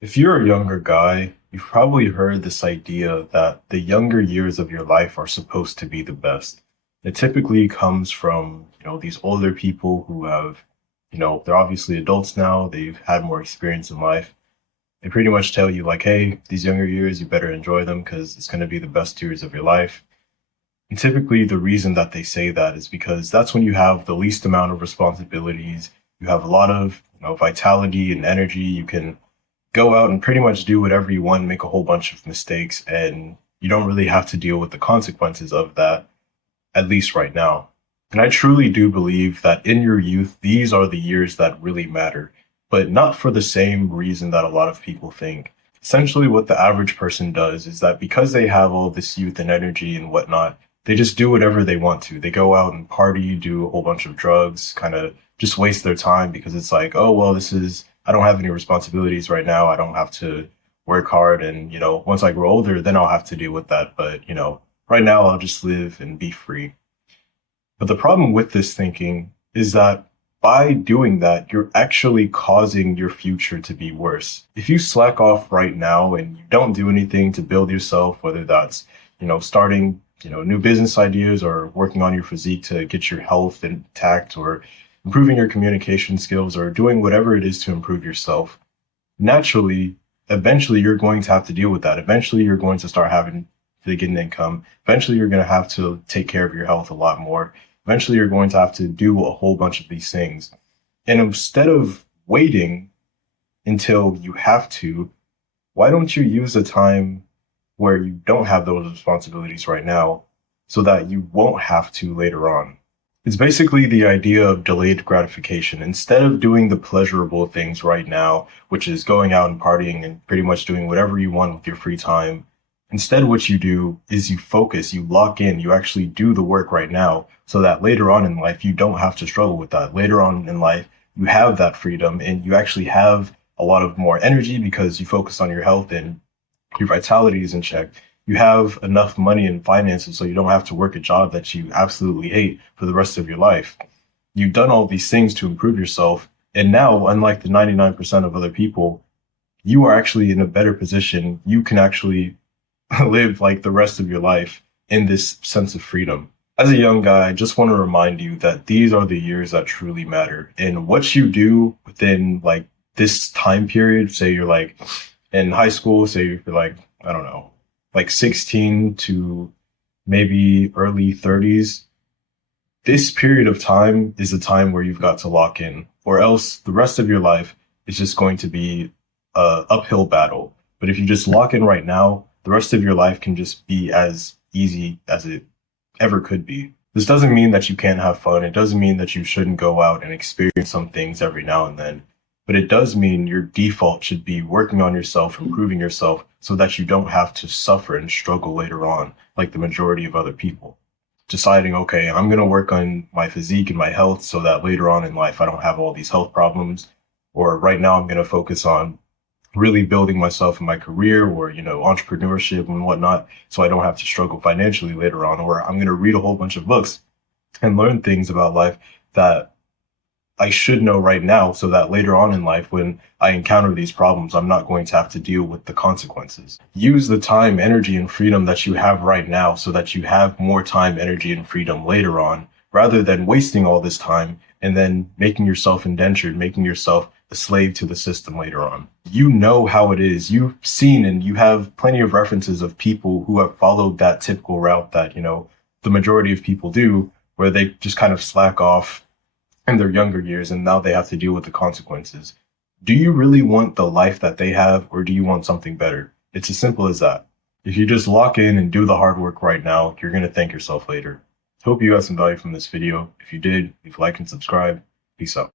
If you're a younger guy, you've probably heard this idea that the younger years of your life are supposed to be the best. It typically comes from, these older people who have, they're obviously adults now, they've had more experience in life. They pretty much tell you like, hey, these younger years, you better enjoy them because it's going to be the best years of your life. And typically the reason that they say that is because that's when you have the least amount of responsibilities. You have a lot of, vitality and energy. You can go out and pretty much do whatever you want, make a whole bunch of mistakes, and you don't really have to deal with the consequences of that, at least right now. And I truly do believe that in your youth, these are the years that really matter, but not for the same reason that a lot of people think. Essentially, what the average person does is that because they have all this youth and energy and whatnot, they just do whatever they want to. They go out and party, do a whole bunch of drugs, kind of just waste their time because it's like, oh, well, I don't have any responsibilities right now. I don't have to work hard. And, once I grow older, then I'll have to deal with that. But, right now I'll just live and be free. But the problem with this thinking is that by doing that, you're actually causing your future to be worse. If you slack off right now and you don't do anything to build yourself, whether that's, starting, new business ideas or working on your physique to get your health intact or improving your communication skills or doing whatever it is to improve yourself, naturally, eventually you're going to have to deal with that. Eventually you're going to start having to get an income. Eventually you're going to have to take care of your health a lot more. Eventually you're going to have to do a whole bunch of these things. And instead of waiting until you have to, why don't you use a time where you don't have those responsibilities right now so that you won't have to later on? It's basically the idea of delayed gratification. Instead of doing the pleasurable things right now, which is going out and partying and pretty much doing whatever you want with your free time, instead what you do is you focus, you lock in, you actually do the work right now so that later on in life, you don't have to struggle with that. Later on in life, you have that freedom and you actually have a lot of more energy because you focus on your health and your vitality is in check. You have enough money and finances so you don't have to work a job that you absolutely hate for the rest of your life. You've done all these things to improve yourself. And now, unlike the 99% of other people, you are actually in a better position. You can actually live like the rest of your life in this sense of freedom. As a young guy, I just want to remind you that these are the years that truly matter. And what you do within like this time period, say you're like in high school, say you're like, I don't know, like 16 to maybe early 30s, this period of time is the time where you've got to lock in, or else the rest of your life is just going to be a uphill battle. But if you just lock in right now, the rest of your life can just be as easy as it ever could be. This doesn't mean that you can't have fun. It doesn't mean that you shouldn't go out and experience some things every now and then. But it does mean your default should be working on yourself, improving yourself so that you don't have to suffer and struggle later on like the majority of other people. Deciding, okay, I'm going to work on my physique and my health so that later on in life I don't have all these health problems. Or right now I'm going to focus on really building myself in my career or, entrepreneurship and whatnot so I don't have to struggle financially later on. Or I'm going to read a whole bunch of books and learn things about life that I should know right now so that later on in life, when I encounter these problems, I'm not going to have to deal with the consequences. Use the time, energy, and freedom that you have right now so that you have more time, energy, and freedom later on, rather than wasting all this time and then making yourself indentured, making yourself a slave to the system later on. You know how it is. You've seen and you have plenty of references of people who have followed that typical route that, the majority of people do, where they just kind of slack off in their younger years and now they have to deal with the consequences. Do you really want the life that they have or do you want something better? It's as simple as that. If you just lock in and do the hard work right now, you're going to thank yourself later. Hope you got some value from this video. If you did, leave a like and subscribe. Peace out.